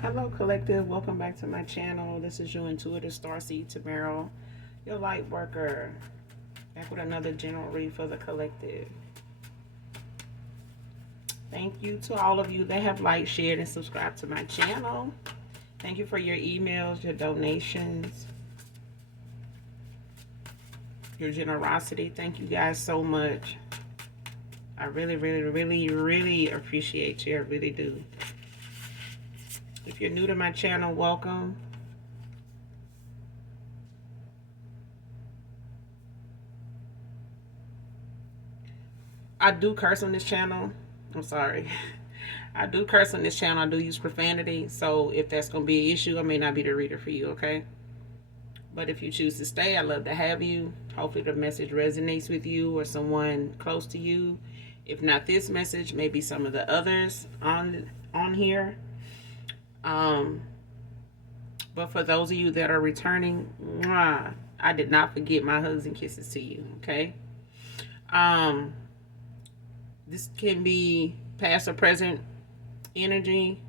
Hello, collective. Welcome back to my channel. This is your intuitive starseed Tamara, your light worker, back with another general read for the collective. Thank you to all of you that have liked, shared, and subscribed to my channel. Thank you for your emails, your donations, your generosity. Thank you guys so much. I really appreciate you. I really do. If you're new to my channel, welcome. I do curse on this channel. I'm sorry. I do curse on this channel. I do use profanity. So if that's going to be an issue, I may not be the reader for you, okay? But if you choose to stay, I'd love to have you. Hopefully the message resonates with you or someone close to you. If not this message, maybe some of the others on here. But for those of you that are returning, mwah, I did not forget my hugs and kisses to you, okay? This can be past or present energy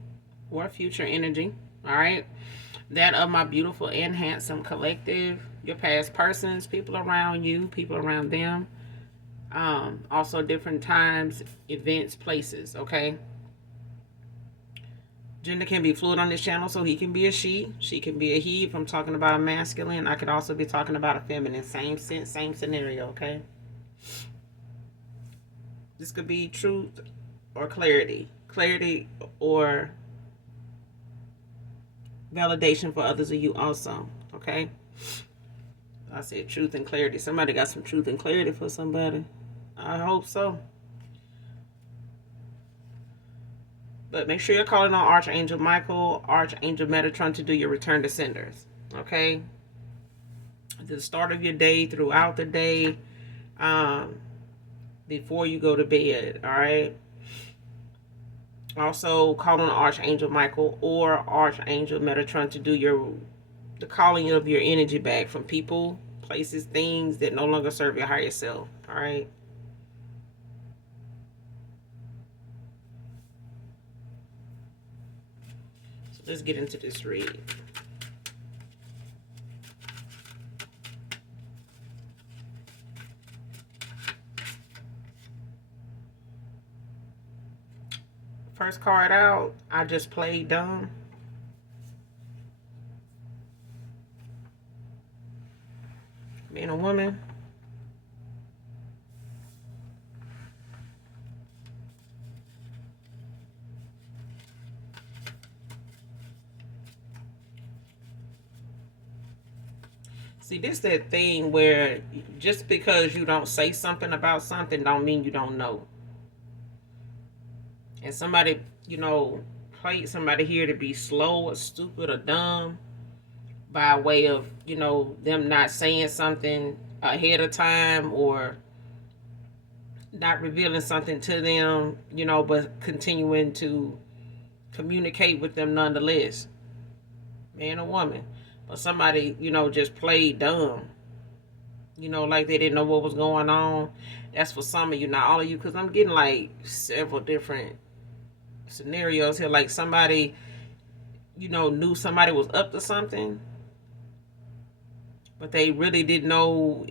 or future energy, all right? That of my beautiful and handsome collective, your past persons, people around you, people around them. Also different times, events, places, okay? Gender can be fluid on this channel, so he can be a she can be a he. If I'm talking about a masculine, I could also be talking about a feminine. Same sense, same scenario, okay? This could be truth or clarity. Clarity or validation for others of you also, okay? I said truth and clarity. Somebody got some truth and clarity for somebody. I hope so. But make sure you're calling on Archangel Michael, Archangel Metatron to do your return to senders. Okay? At the start of your day, throughout the day, before you go to bed. Alright? Also call on Archangel Michael or Archangel Metatron to do the calling of your energy back from people, places, things that no longer serve your higher self. Alright? So let's get into this read. First card out, I just played dumb. Being a woman. See, this that thing where just because you don't say something about something don't mean you don't know. And somebody, played somebody here to be slow or stupid or dumb by way of, them not saying something ahead of time or not revealing something to them, but continuing to communicate with them nonetheless. Man or woman. But somebody, just played dumb. Like they didn't know what was going on. That's for some of you, not all of you, because I'm getting like several different scenarios here. Like somebody, knew somebody was up to something, but they really didn't know,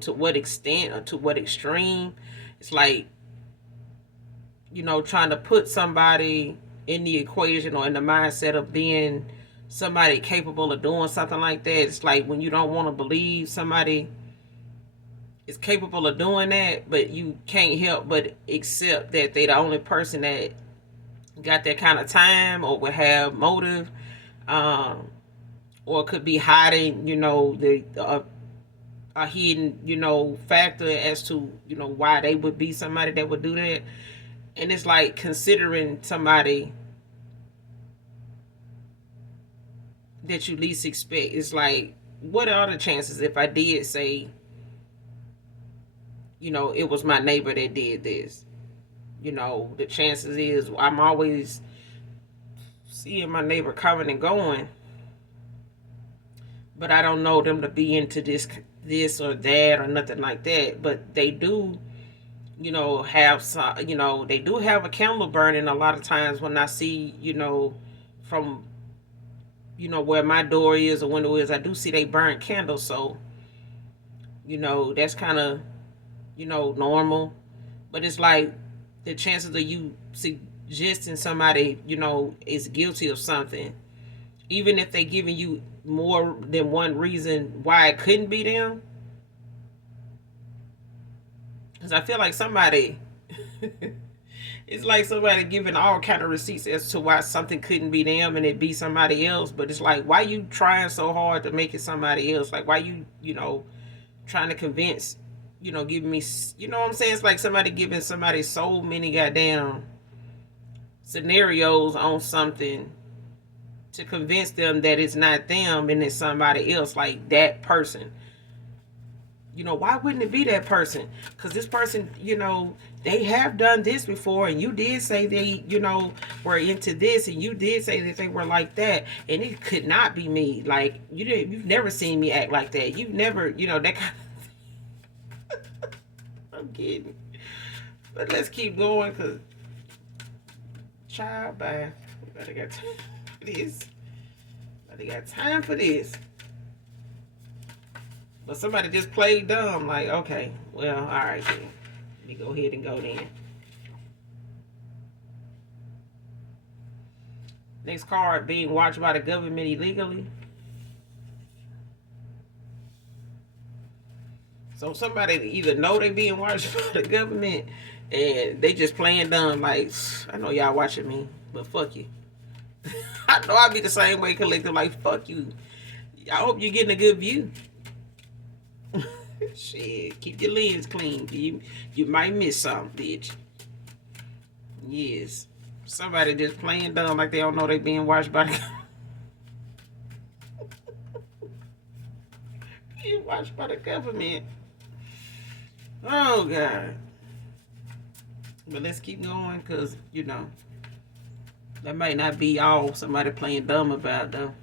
to what extent or to what extreme. It's like, trying to put somebody in the equation or in the mindset of being somebody capable of doing something like that. It's like when you don't want to believe somebody is capable of doing that, but you can't help but accept that they the only person that got that kind of time or would have motive, or could be hiding, a hidden, factor as to, why they would be somebody that would do that. And it's like considering somebody that you least expect. It's like, what are the chances if I did say, it was my neighbor that did this? The chances is I'm always seeing my neighbor coming and going, but I don't know them to be into this or that or nothing like that. But they do, have some, they do have a candle burning a lot of times when I see, from, where my door is or window is, I do see they burn candles. So, that's kind of, normal. But it's like the chances of you suggesting somebody, is guilty of something, even if they giving you more than one reason why it couldn't be them. Because I feel like somebody, it's like somebody giving all kind of receipts as to why something couldn't be them and it be somebody else. But it's like, why you trying so hard to make it somebody else? Like, why you, trying to convince, giving me, what I'm saying? It's like somebody giving somebody so many goddamn scenarios on something to convince them that it's not them and it's somebody else, like that person. Why wouldn't it be that person? Because this person, they have done this before, and you did say they, were into this, and you did say that they were like that, and it could not be me. Like, you've never seen me act like that. You've never, that kind of. I'm kidding. But let's keep going, because, child, bye. We better get time for this. Better got time for this. But somebody just played dumb. Like, okay, well, all right then. Let me go ahead and go then. Next card, being watched by the government illegally. So somebody either know they being watched by the government and they just playing dumb. Like, I know y'all watching me, but fuck you. I know I be the same way, collective. Like, fuck you. I hope you're getting a good view. Shit, keep your lens clean. You might miss something, bitch. Yes. Somebody just playing dumb like they don't know they being watched by the being watched by the government. Oh God. But let's keep going, because that might not be all somebody playing dumb about though.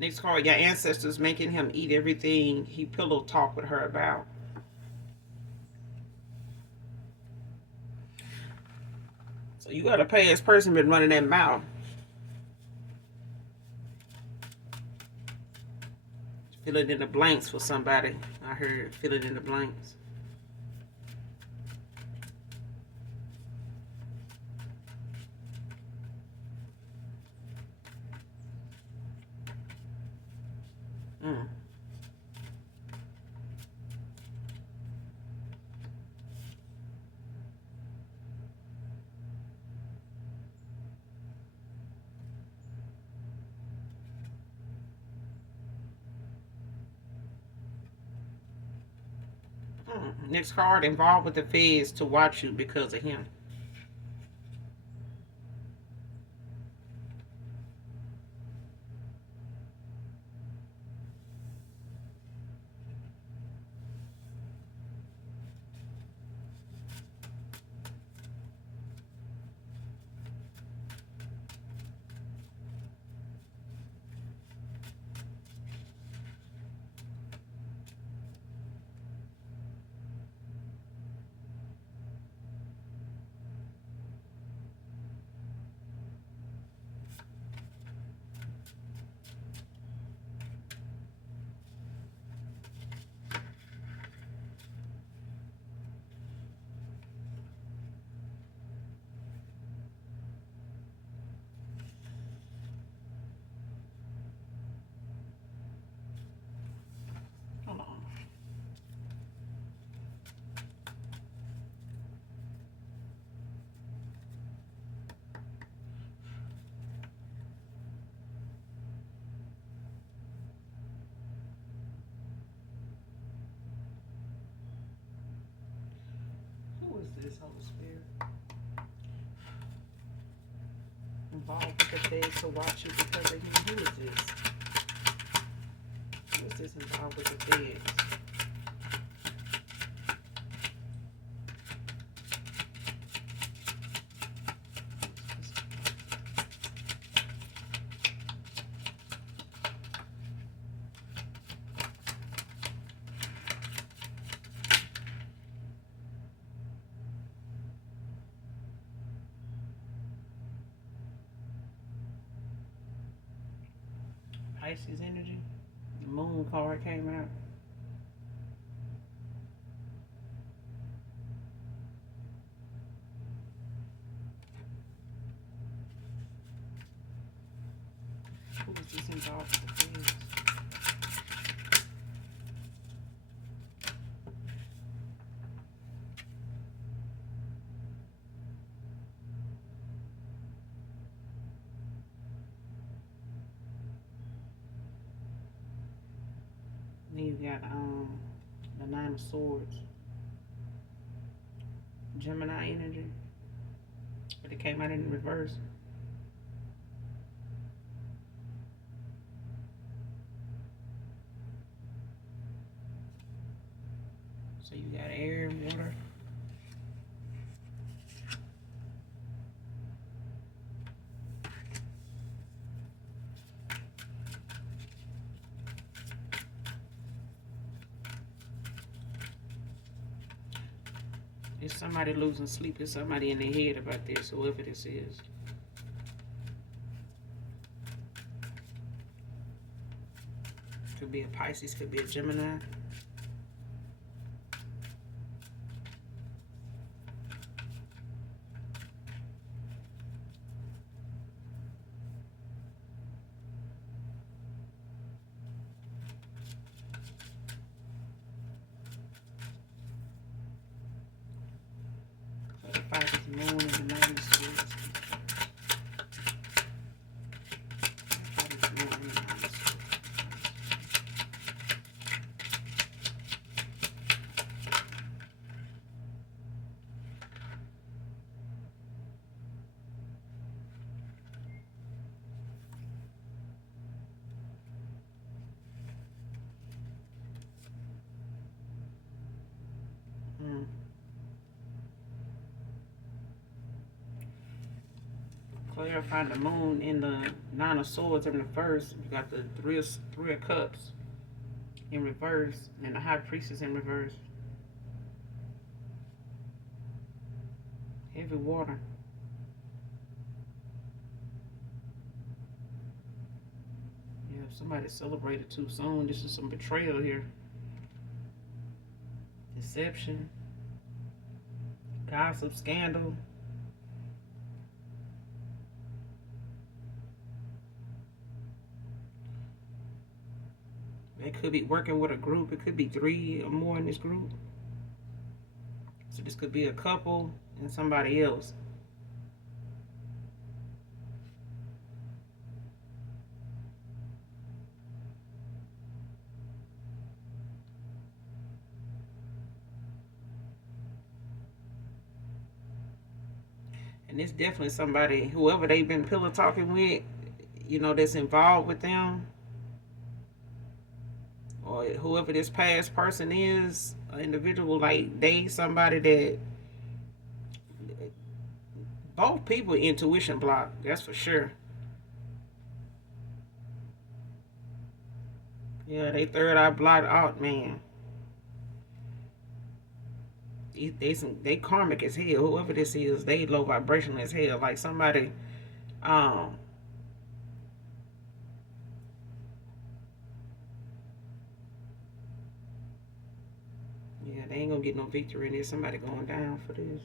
Next card, your ancestors making him eat everything he pillow talk with her about. So you gotta pay this person been running that mouth. Fill it in the blanks for somebody. I heard fill it in the blanks. Next card, involved with the feds to watch you because of him. Hold on. Who is this, Holy Spirit? Involved with the feds to watch you because of him. Who is this? Who is this involved with the feds? Pisces energy. The moon card came out. Who is this involved with the feds? Then you got the Nine of Swords. Gemini energy. But it came out in reverse. So you got air and water. Is somebody losing sleep? Is somebody in their head about this, whoever this is? Could be a Pisces, could be a Gemini. Clarify this moon and the Nine of Swords. Clarify the moon in the Nine of Swords in the first. You got the three of Cups in reverse, and the High Priestess in reverse. Heavy water. Yeah, if somebody celebrated too soon, this is some betrayal here. Deception. Gossip, scandal. They could be working with a group. It could be 3 or more in this group. So this could be a couple and somebody else. And it's definitely somebody, whoever they've been pillow talking with, you know, that's involved with them. Or whoever this past person is, an individual, like they somebody that both people intuition block, that's for sure. Yeah, they third eye blocked out, man. They karmic as hell. Whoever this is, they low vibrational as hell. Like somebody, um, yeah, they ain't gonna get no victory in this. Somebody going down for this.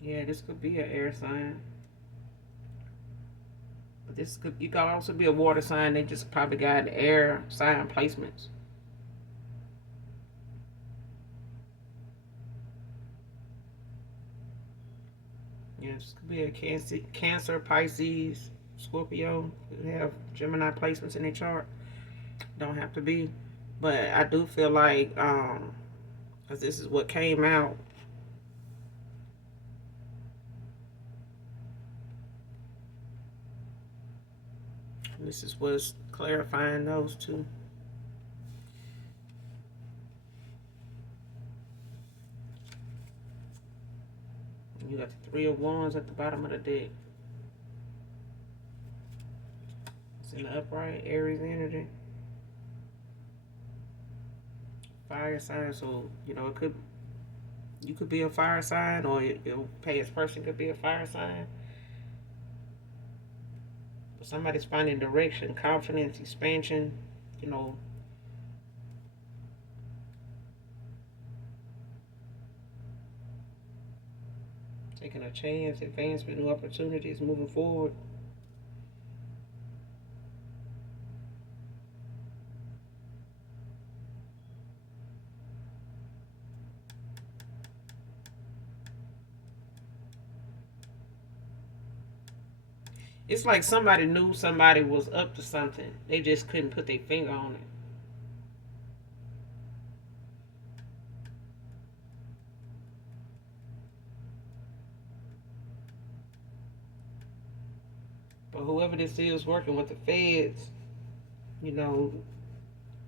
Yeah, this could be an air sign. But this could, you could also be a water sign. They just probably got air sign placements. Yeah, this could be a Cancer, Pisces, Scorpio. Could have Gemini placements in their chart. Don't have to be. But I do feel like, because this is what came out. This is what's clarifying those two. You got the Three of Wands at the bottom of the deck. It's in the upright, Aries energy. Fire sign, so you could be a fire sign, or your past person could be a fire sign. But somebody's finding direction, confidence, expansion, you know. Taking a chance, advancement, new opportunities, moving forward. It's like somebody knew somebody was up to something. They just couldn't put their finger on it. But whoever this is working with the feds, you know,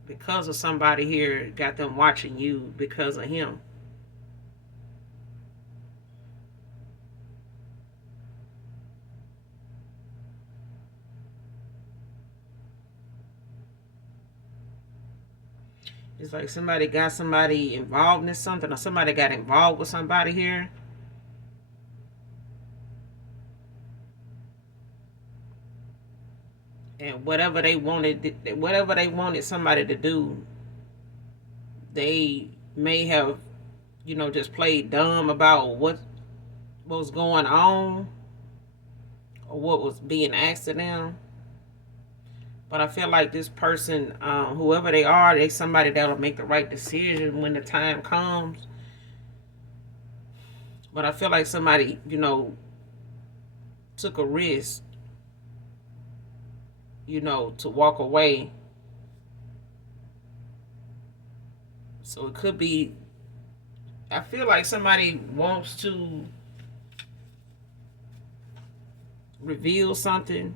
because of somebody here, got them watching you because of him. It's like somebody got somebody involved in something, or somebody got involved with somebody here. And whatever they wanted somebody to do, they may have, just played dumb about what was going on or what was being asked of them. But I feel like this person, whoever they are, they somebody that'll make the right decision when the time comes. But I feel like somebody, took a risk, to walk away. So it could be, I feel like somebody wants to reveal something,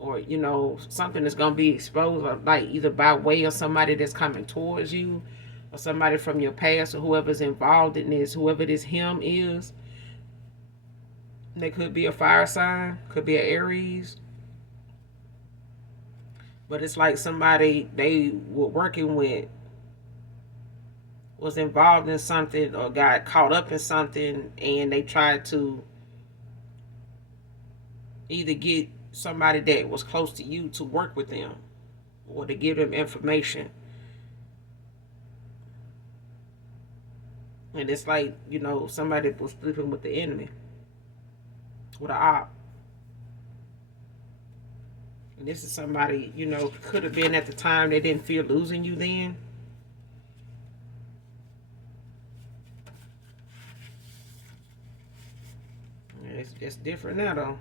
or something is going to be exposed, like either by way of somebody that's coming towards you, or somebody from your past, or whoever's involved in this, whoever this him is. They could be a fire sign, could be an Aries. But it's like somebody they were working with was involved in something or got caught up in something, and they tried to either get somebody that was close to you to work with them or to give them information. And it's like, somebody was sleeping with the enemy, with an op. And this is somebody, could have been at the time they didn't fear losing you then. It's different now, though.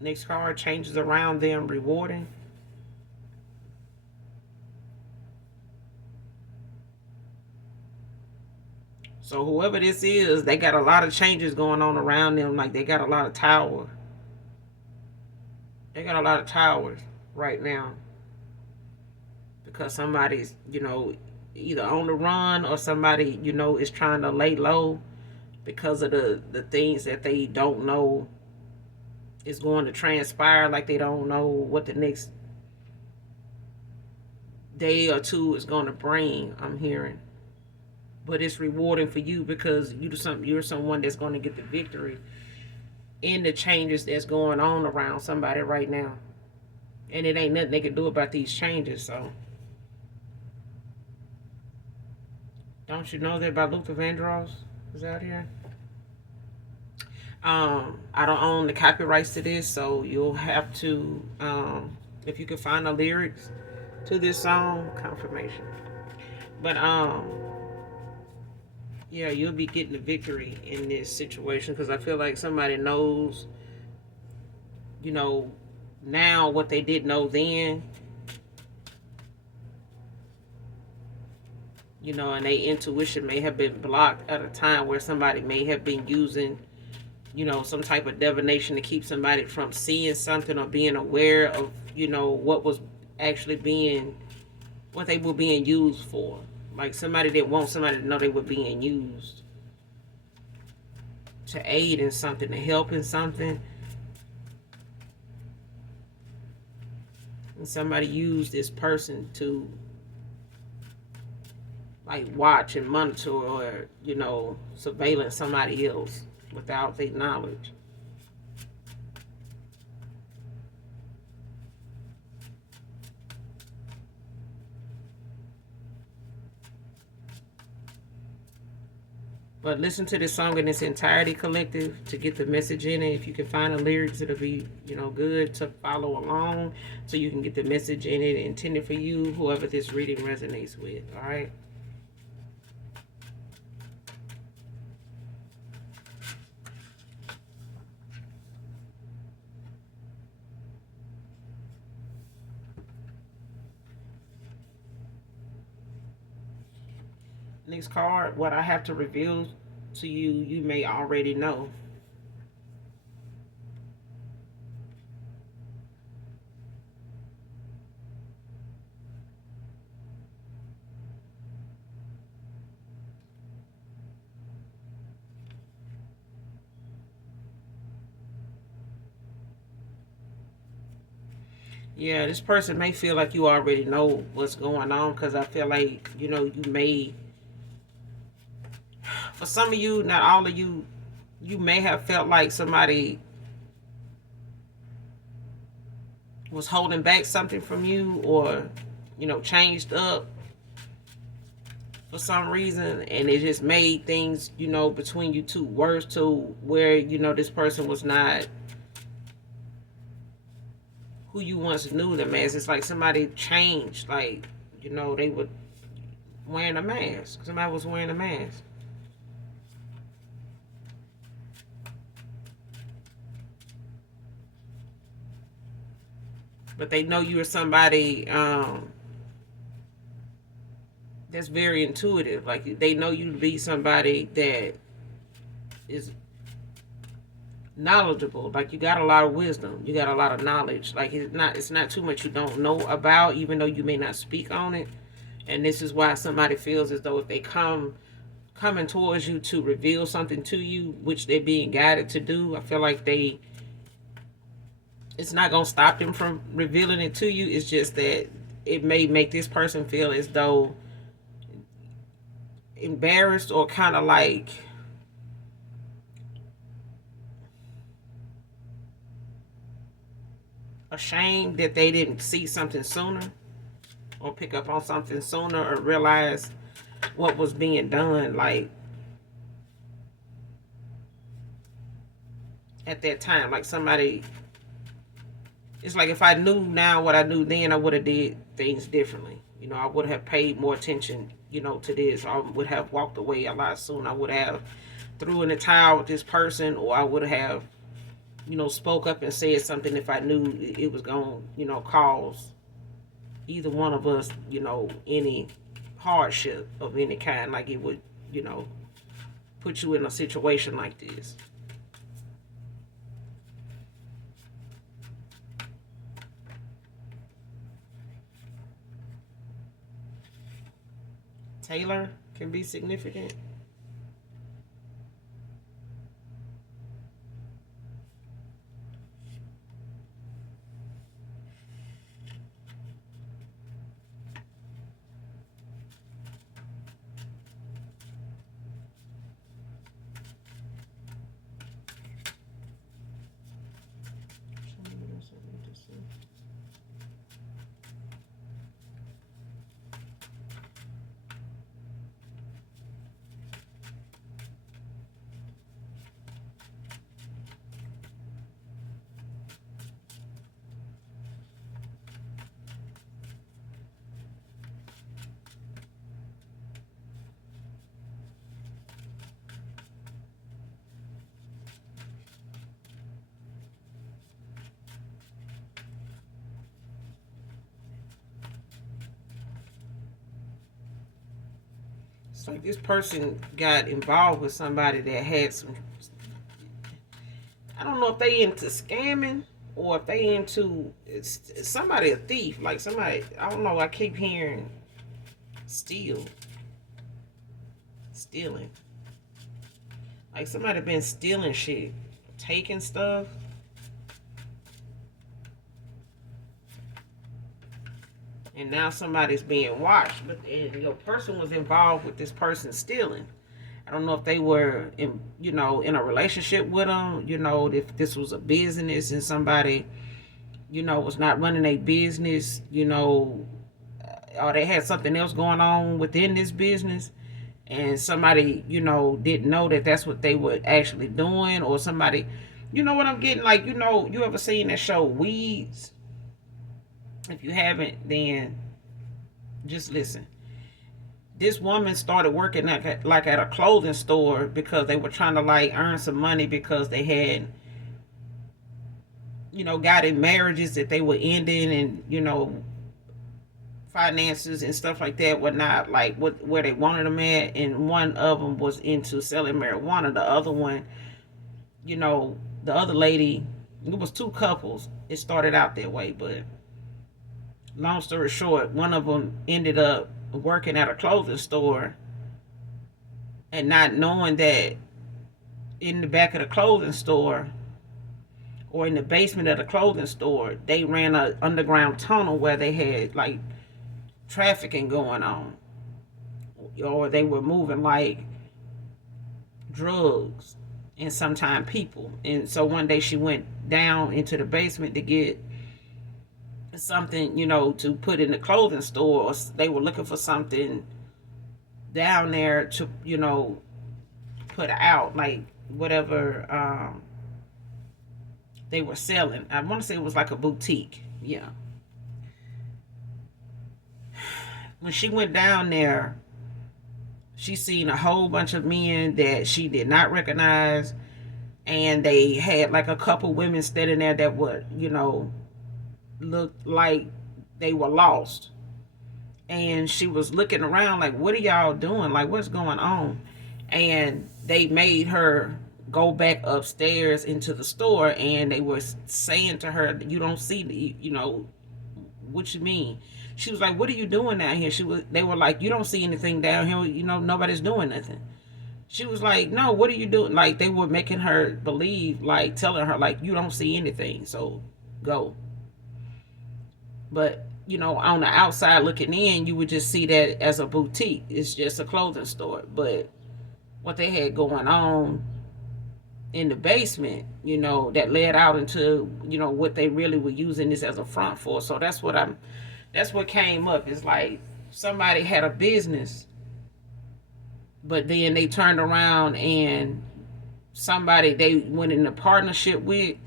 Next card, changes around them, rewarding. So whoever this is, they got a lot of changes going on around them. Like they got a lot of tower. They got a lot of towers right now. Because somebody's, either on the run, or somebody, is trying to lay low because of the things that they don't know is going to transpire. Like they don't know what the next day or two is going to bring, I'm hearing. But it's rewarding for you because you're someone that's going to get the victory in the changes that's going on around somebody right now. And it ain't nothing they can do about these changes. So don't you know that by Luther Vandross is out here? I don't own the copyrights to this, so you'll have to, if you can find the lyrics to this song, confirmation. But yeah, you'll be getting the victory in this situation because I feel like somebody knows, now what they didn't know then. And their intuition may have been blocked at a time where somebody may have been using some type of divination to keep somebody from seeing something or being aware of, what was actually what they were being used for. Like somebody didn't want somebody to know they were being used to aid in something, to help in something. And somebody used this person to like watch and monitor or, surveillance somebody else without their knowledge. But listen to this song in its entirety, collective, to get the message in it. If you can find the lyrics, it'll be, good to follow along so you can get the message in it intended for you, whoever this reading resonates with. All right. Next card, what I have to reveal to you, you may already know. Yeah, this person may feel like you already know what's going on, because I feel like, you may, for some of you, not all of you, you may have felt like somebody was holding back something from you, or, changed up for some reason, and it just made things, between you two worse, to where, this person was not who you once knew them as. It's like somebody changed, like, they were wearing a mask. Somebody was wearing a mask. But they know you are somebody that's very intuitive. Like, they know you to be somebody that is knowledgeable. Like, you got a lot of wisdom, you got a lot of knowledge. Like, it's not too much you don't know about, even though you may not speak on it. And this is why somebody feels as though if they coming towards you to reveal something to you, which they're being guided to do, I feel like it's not gonna stop them from revealing it to you. It's just that it may make this person feel as though embarrassed, or kind of like ashamed that they didn't see something sooner, or pick up on something sooner, or realize what was being done, like, at that time. Like, somebody, it's like, if I knew now what I knew then, I would have did things differently. I would have paid more attention, to this. I would have walked away a lot sooner. I would have threw in the towel with this person, or I would have, spoke up and said something if I knew it was going to, cause either one of us, any hardship of any kind. Like, it would, put you in a situation like this. Taylor can be significant. It's like this person got involved with somebody that had some, I don't know if they into scamming or if they into somebody a thief. Like somebody, I don't know. I keep hearing stealing. Like somebody been stealing shit, taking stuff. And now somebody's being watched, but your person was involved with this person stealing. I don't know if they were in a relationship with them. If this was a business and somebody was not running a business. Or they had something else going on within this business, and somebody didn't know that that's what they were actually doing, or somebody, what I'm getting, like, you ever seen that show Weeds? If you haven't, then just listen. This woman started working at a clothing store because they were trying to like earn some money because they had got in marriages that they were ending, and finances and stuff like that were not like where they wanted them at. And one of them was into selling marijuana. The other one, the other lady, it was two couples. It started out that way, but long story short, one of them ended up working at a clothing store and not knowing that in the back of the clothing store or in the basement of the clothing store, they ran an underground tunnel where they had like trafficking going on, or they were moving like drugs and sometimes people. And so one day she went down into the basement to get something, to put in the clothing store, or they were looking for something down there to, put out, like whatever they were selling. I want to say it was like a boutique. Yeah. When she went down there, she seen a whole bunch of men that she did not recognize, and they had like a couple women standing there that would, looked like they were lost. And she was looking around like, what are y'all doing? Like, what's going on? And they made her go back upstairs into the store, and they were saying to her, you don't see the, what you mean? She was like, what are you doing down here? They were like, you don't see anything down here, nobody's doing nothing. She was like, no, what are you doing? Like, they were making her believe, like telling her like, you don't see anything, so go. But on the outside looking in, you would just see that as a boutique. It's just a clothing store. But what they had going on in the basement, that led out into, what they really were using this as a front for. So that's what came up. It's like somebody had a business, but then they turned around and somebody they went in a partnership with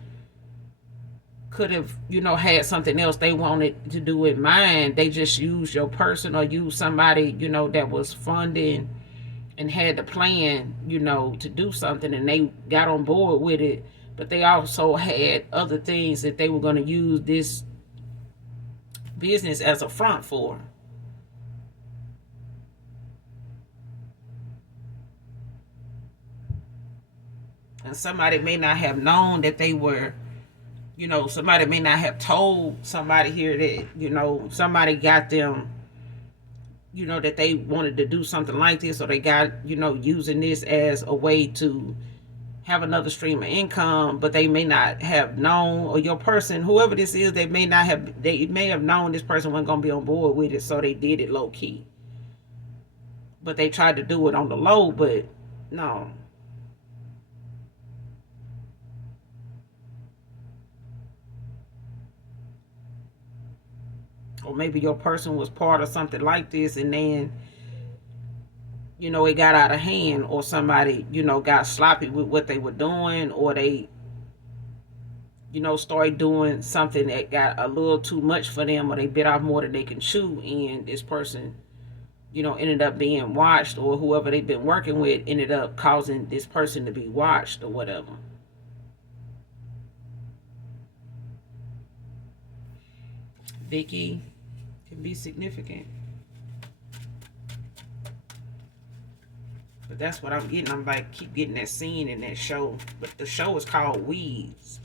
could have, had something else they wanted to do in mind. They just used your person or used somebody, that was funding and had the plan, to do something, and they got on board with it. But they also had other things that they were going to use this business as a front for. And somebody may not have known that they were, somebody may not have told somebody here that, somebody got them, that they wanted to do something like this, or they got, using this as a way to have another stream of income, but they may not have known, or your person, whoever this is, they may have known this person wasn't going to be on board with it, so they did it low key. But they tried to do it on the low, but no. Or maybe your person was part of something like this, and then it got out of hand, or somebody got sloppy with what they were doing, or they started doing something that got a little too much for them, or they bit off more than they can chew, and this person ended up being watched, or whoever they've been working with ended up causing this person to be watched or whatever. Vicky can be significant. But that's what I'm getting. I'm like, keep getting that scene in that show. But the show is called Weeds.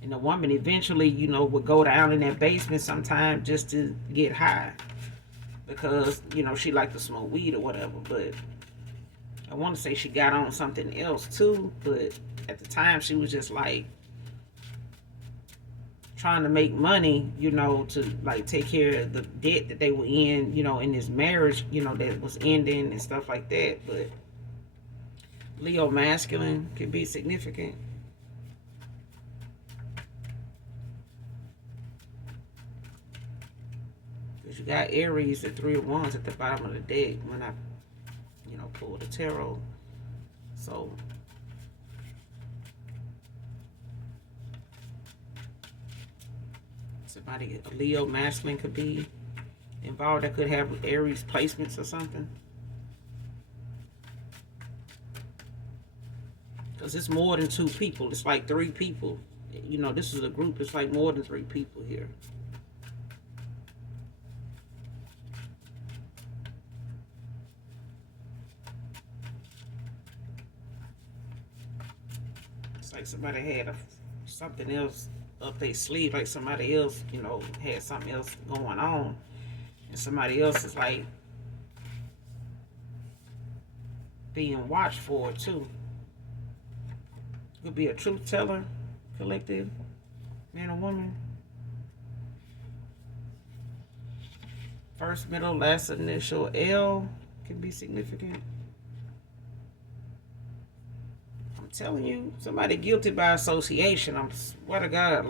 And the woman eventually, would go down in that basement sometime just to get high. Because, she liked to smoke weed or whatever. But I want to say she got on something else too. But at the time, she was just like trying to make money, to like take care of the debt that they were in this marriage, that was ending and stuff like that. But Leo masculine can be significant. Because you got Aries, the 3 of Wands at the bottom of the deck when I, pull the tarot. So somebody, a Leo masculine could be involved that could have Aries placements or something. Because it's more than 2 people. It's like 3 people. This is a group. It's like more than 3 people here. It's like somebody had something else up their sleeve. Like somebody else, had something else going on. And somebody else is like being watched for too. Could be a truth teller, collective, man or woman. First, middle, last initial L can be significant. I'm telling you, somebody guilty by association. I swear to God,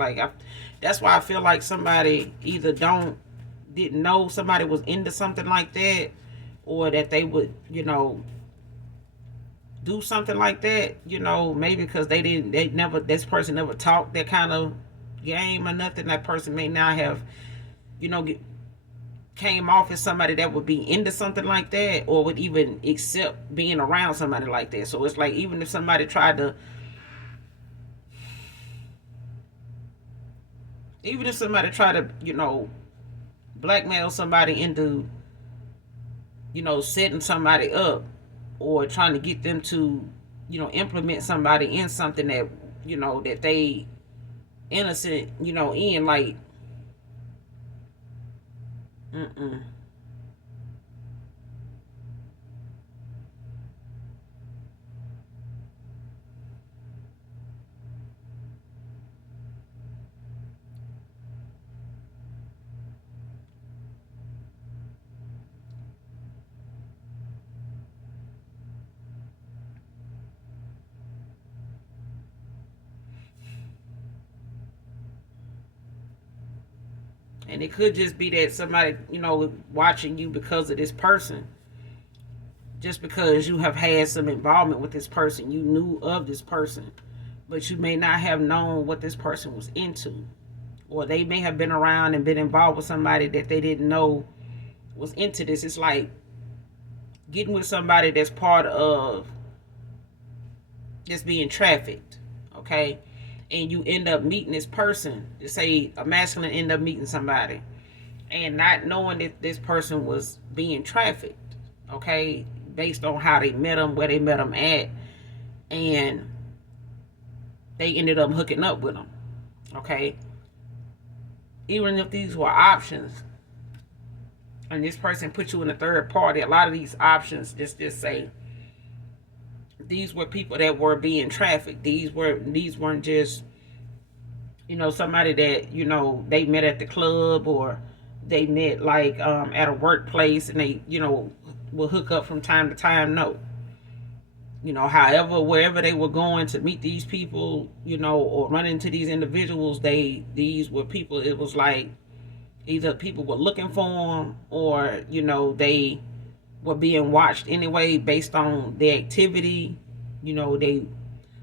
that's why I feel like somebody either didn't know somebody was into something like that, or that they would, do something like that, maybe because this person never talked that kind of game or nothing. That person may not have, came off as somebody that would be into something like that, or would even accept being around somebody like that. So it's like, even if somebody tried to, blackmail somebody into, setting somebody up, or trying to get them to, implement somebody in something that, that they innocent, in, like, and it could just be that somebody, watching you because of this person. Just because you have had some involvement with this person, you knew of this person, but you may not have known what this person was into. Or they may have been around and been involved with somebody that they didn't know was into this. It's like getting with somebody that's part of just being trafficked, okay? And you end up meeting this person. To say a masculine end up meeting somebody and not knowing that this person was being trafficked, okay? Based on how they met them, where they met them at, and they ended up hooking up with them, okay? Even if these were options, and this person put you in a third party, a lot of these options just say these were people that were being trafficked. These weren't just, somebody that, they met at the club, or they met like at a workplace, and they, will hook up from time to time. No. However, wherever they were going to meet these people, or run into these individuals, these were people, it was like either people were looking for them, or, they were being watched anyway based on their activity, they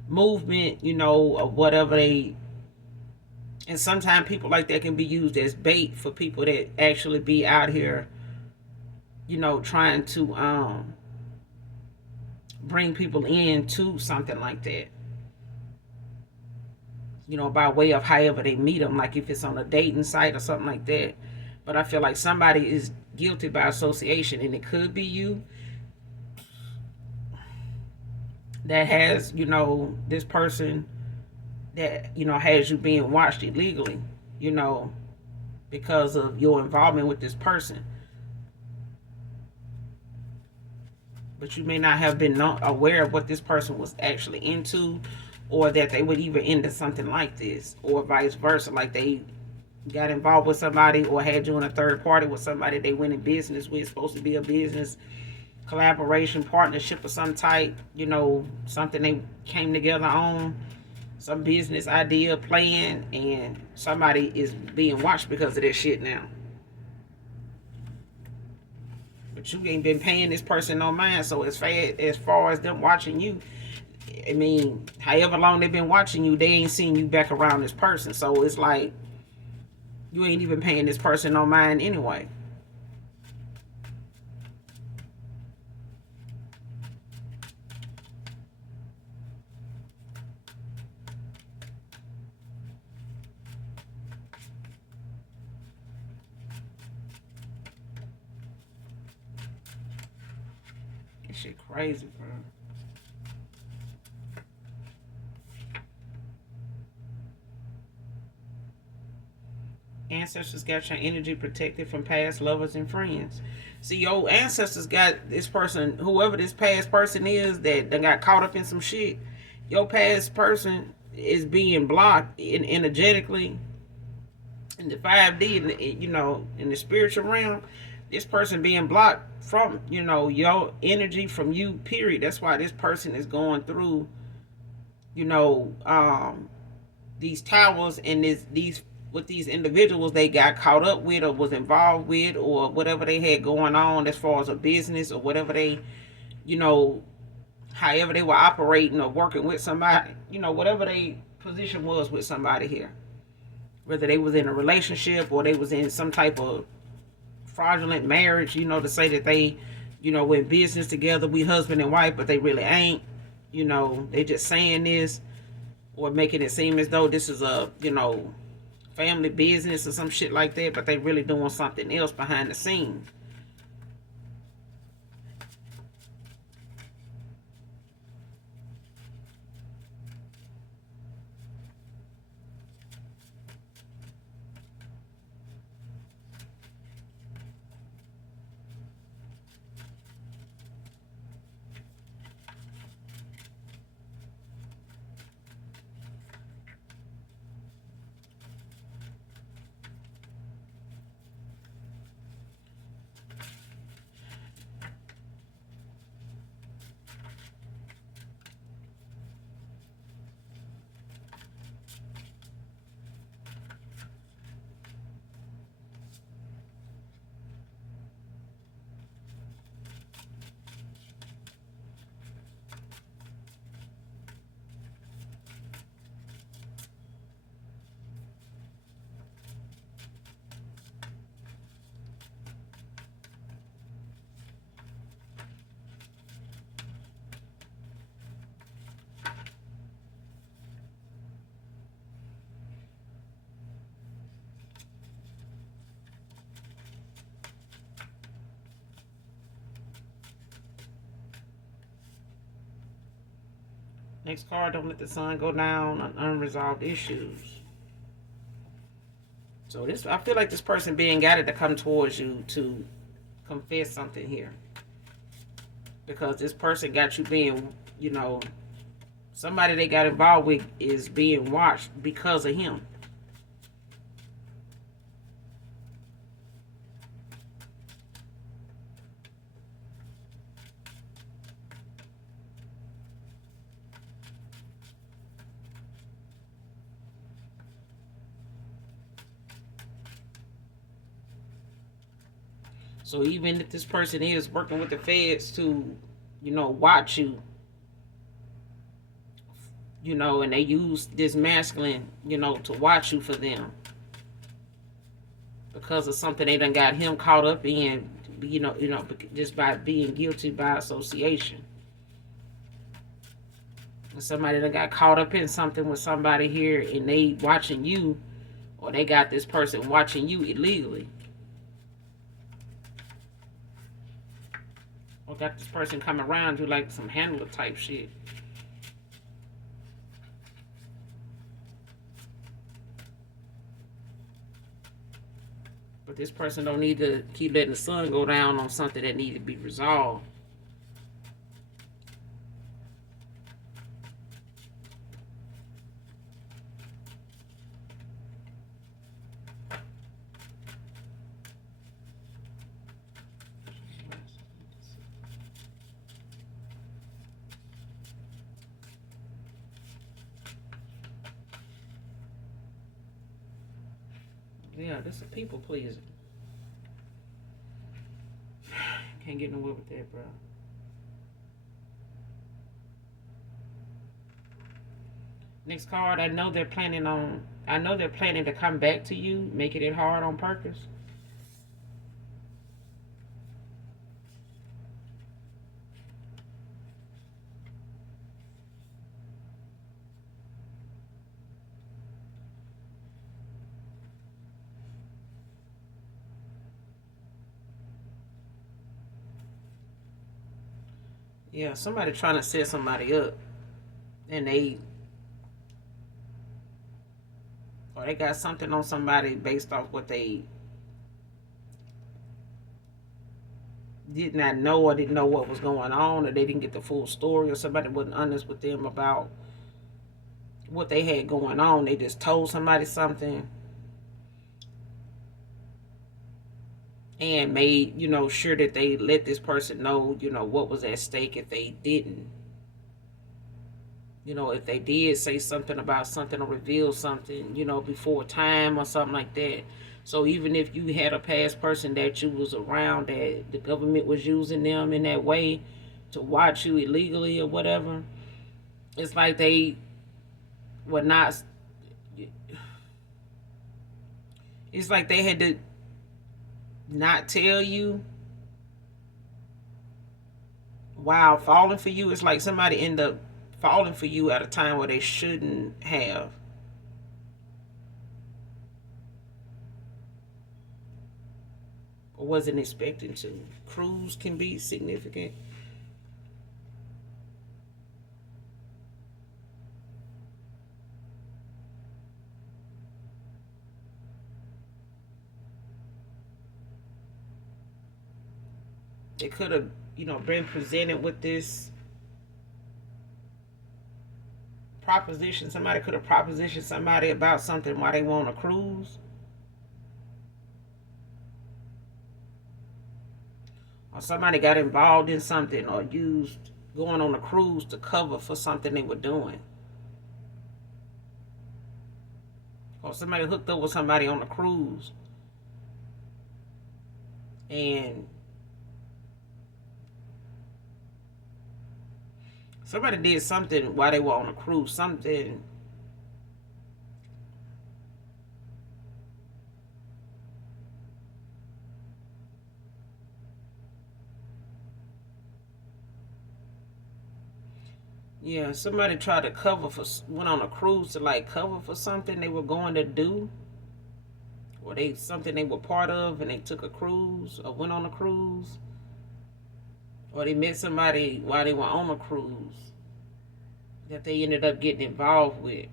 movement, or whatever they. And sometimes people like that can be used as bait for people that actually be out here, trying to bring people into something like that, by way of however they meet them, like if it's on a dating site or something like that. But I feel like somebody is guilty by association, and it could be you that has, this person that, has you being watched illegally, you know, because of your involvement with this person. But you may not have been aware of what this person was actually into, or that they would even into something like this, or vice versa. Like they got involved with somebody or had you in a third party with somebody they went in business with. It's supposed to be a business collaboration, partnership of some type, something they came together on, some business idea, plan, and somebody is being watched because of this shit now. But you ain't been paying this person no mind. So as far as them watching you, I mean, however long they've been watching you, they ain't seen you back around this person. So it's like you ain't even paying this person no mind anyway. That shit crazy, bro. Ancestors got your energy protected from past lovers and friends. See, your ancestors got this person, whoever this past person is that got caught up in some shit. Your past person is being blocked energetically in the 5D, in the spiritual realm. This person being blocked from, your energy from you, period. That's why this person is going through, these towers and these with these individuals they got caught up with or was involved with, or whatever they had going on as far as a business, or whatever they, however they were operating or working with somebody, whatever their position was with somebody here. Whether they was in a relationship or they was in some type of fraudulent marriage, to say that they, were in business together, we husband and wife, but they really ain't. They just saying this or making it seem as though this is a, family business or some shit like that, but they really doing something else behind the scenes. Next card, don't let the sun go down on unresolved issues. So this, I feel like this person being guided to come towards you to confess something here. Because this person got you being, somebody they got involved with is being watched because of him. So even if this person is working with the feds to, watch you, and they use this masculine, to watch you for them because of something they done got him caught up in, just by being guilty by association. When somebody done got caught up in something with somebody here and they watching you, or they got this person watching you illegally. Or got this person come around you like some handler type shit. But this person don't need to keep letting the sun go down on something that need to be resolved. Yeah, this is a people pleaser. Can't get nowhere with that, bro. Next card, I know they're planning to come back to you, making it hard on purpose. Yeah, somebody trying to set somebody up, and they got something on somebody based off what they did not know or didn't know what was going on, or they didn't get the full story, or somebody wasn't honest with them about what they had going on. They just told somebody something and made, sure that they let this person know, what was at stake if they didn't. If they did say something about something or reveal something, before time or something like that. So even if you had a past person that you was around that the government was using them in that way to watch you illegally or whatever, it's like they were not. It's like they had to not tell you while falling for you. It's like somebody ended up falling for you at a time where they shouldn't have. Or wasn't expecting to. Cruise can be significant. They could have, been presented with this proposition. Somebody could have propositioned somebody about something while they were on a cruise. Or somebody got involved in something or used going on a cruise to cover for something they were doing. Or somebody hooked up with somebody on a cruise and somebody did something while they were on a cruise. Something. Yeah, somebody tried to went on a cruise to like cover for something they were going to do, or something they were part of, and they took a cruise or went on a cruise, or they met somebody while they were on a cruise that they ended up getting involved with.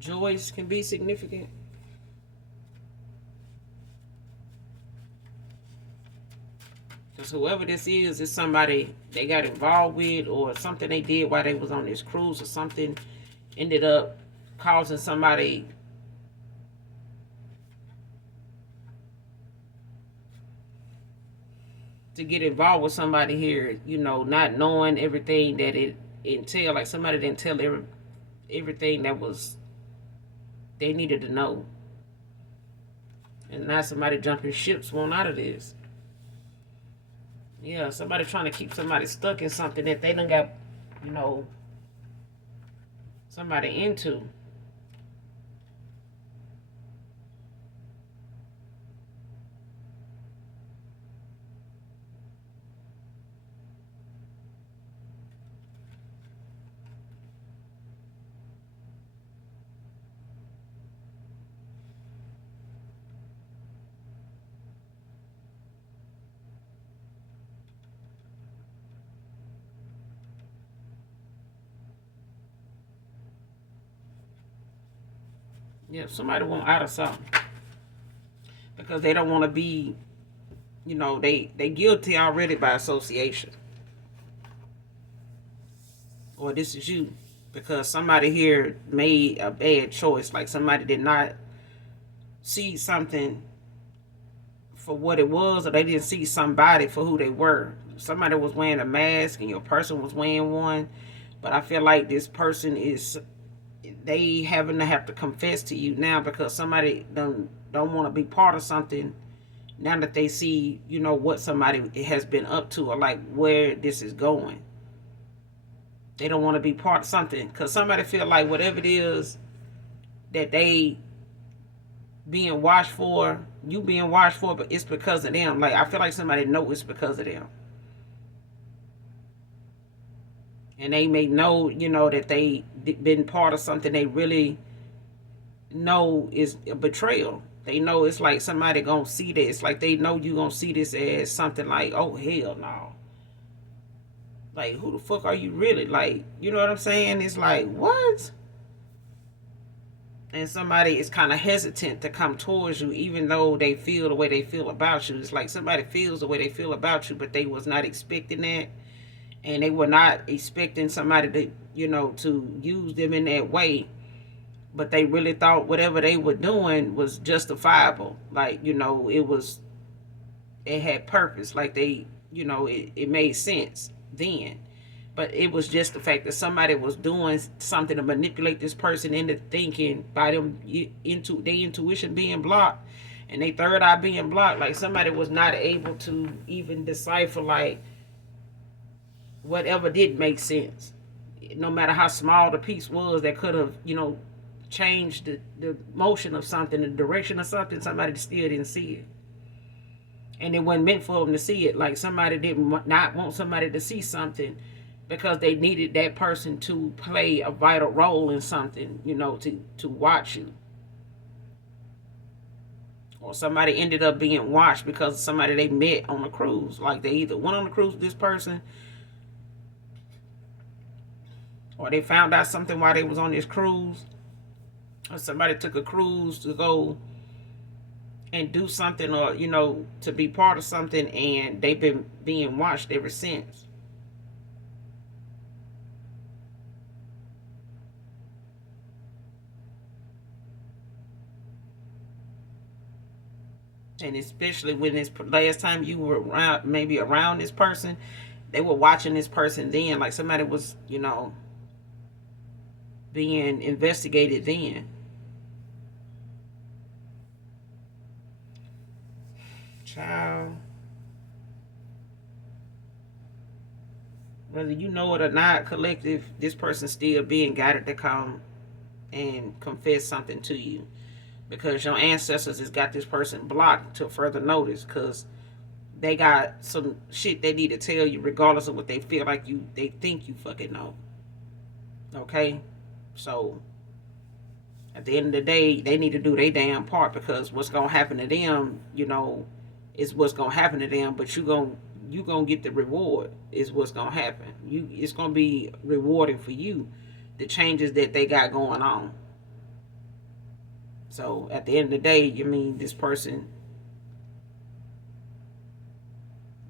Joys can be significant. Because whoever this is somebody they got involved with, or something they did while they was on this cruise, or something ended up causing somebody to get involved with somebody here, not knowing everything that it entailed. Like somebody didn't tell everything that was they needed to know. And now somebody jumping ships want out of this. Yeah, somebody trying to keep somebody stuck in something that they done got, you know, somebody into. Yeah, somebody want out of something because they don't want to be, they guilty already by association. Or this is you because somebody here made a bad choice. Like somebody did not see something for what it was, or they didn't see somebody for who they were. Somebody was wearing a mask and your person was wearing one. But I feel like this person is, they having to have to confess to you now because somebody don't want to be part of something now that they see, what somebody has been up to or like where this is going. They don't want to be part of something because somebody feel like whatever it is that they being watched for, you being watched for, but it's because of them. Like I feel like somebody know it's because of them, and they may know, that they been part of something they really know is a betrayal. They know it's like somebody gonna see this. It's like they know you gonna see this as something like, oh hell no. Like who the fuck are you really? Like, you know what I'm saying? It's like what? And somebody is kind of hesitant to come towards you even though they feel the way they feel about you. It's like somebody feels the way they feel about you, but they was not expecting that, and they were not expecting somebody to, to use them in that way, but they really thought whatever they were doing was justifiable. Like, it had purpose. Like it made sense then. But it was just the fact that somebody was doing something to manipulate this person into thinking by them into their intuition being blocked and their third eye being blocked. Like somebody was not able to even decipher like whatever did make sense. No matter how small the piece was that could have, changed the motion of something, the direction of something, somebody still didn't see it. And it wasn't meant for them to see it. Like somebody did not want somebody to see something because they needed that person to play a vital role in something, to watch you. Or somebody ended up being watched because of somebody they met on a cruise. Like they either went on the cruise with this person or they found out something while they was on this cruise. Or somebody took a cruise to go and do something or, to be part of something, and they've been being watched ever since. And especially when this last time you were around, maybe around this person, they were watching this person then. Like somebody was, being investigated then. Child. Whether you know it or not, collective, this person still being guided to come and confess something to you. Because your ancestors has got this person blocked to further notice because they got some shit they need to tell you regardless of what they feel like they think you fucking know. Okay? So at the end of the day, they need to do their damn part because what's gonna happen to them, is what's gonna happen to them, but you gonna get the reward is what's gonna happen. It's gonna be rewarding for you, the changes that they got going on. So at the end of the day, this person,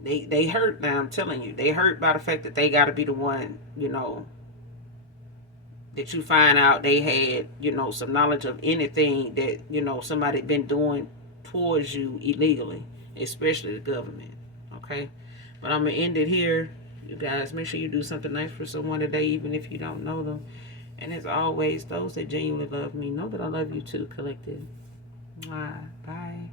they hurt now. I'm telling you, they hurt by the fact that they got to be the one, that you find out they had, some knowledge of anything that, somebody been doing towards you illegally, especially the government. Okay? But I'm going to end it here. You guys, make sure you do something nice for someone today, even if you don't know them. And as always, those that genuinely love me know that I love you too, collective. Bye.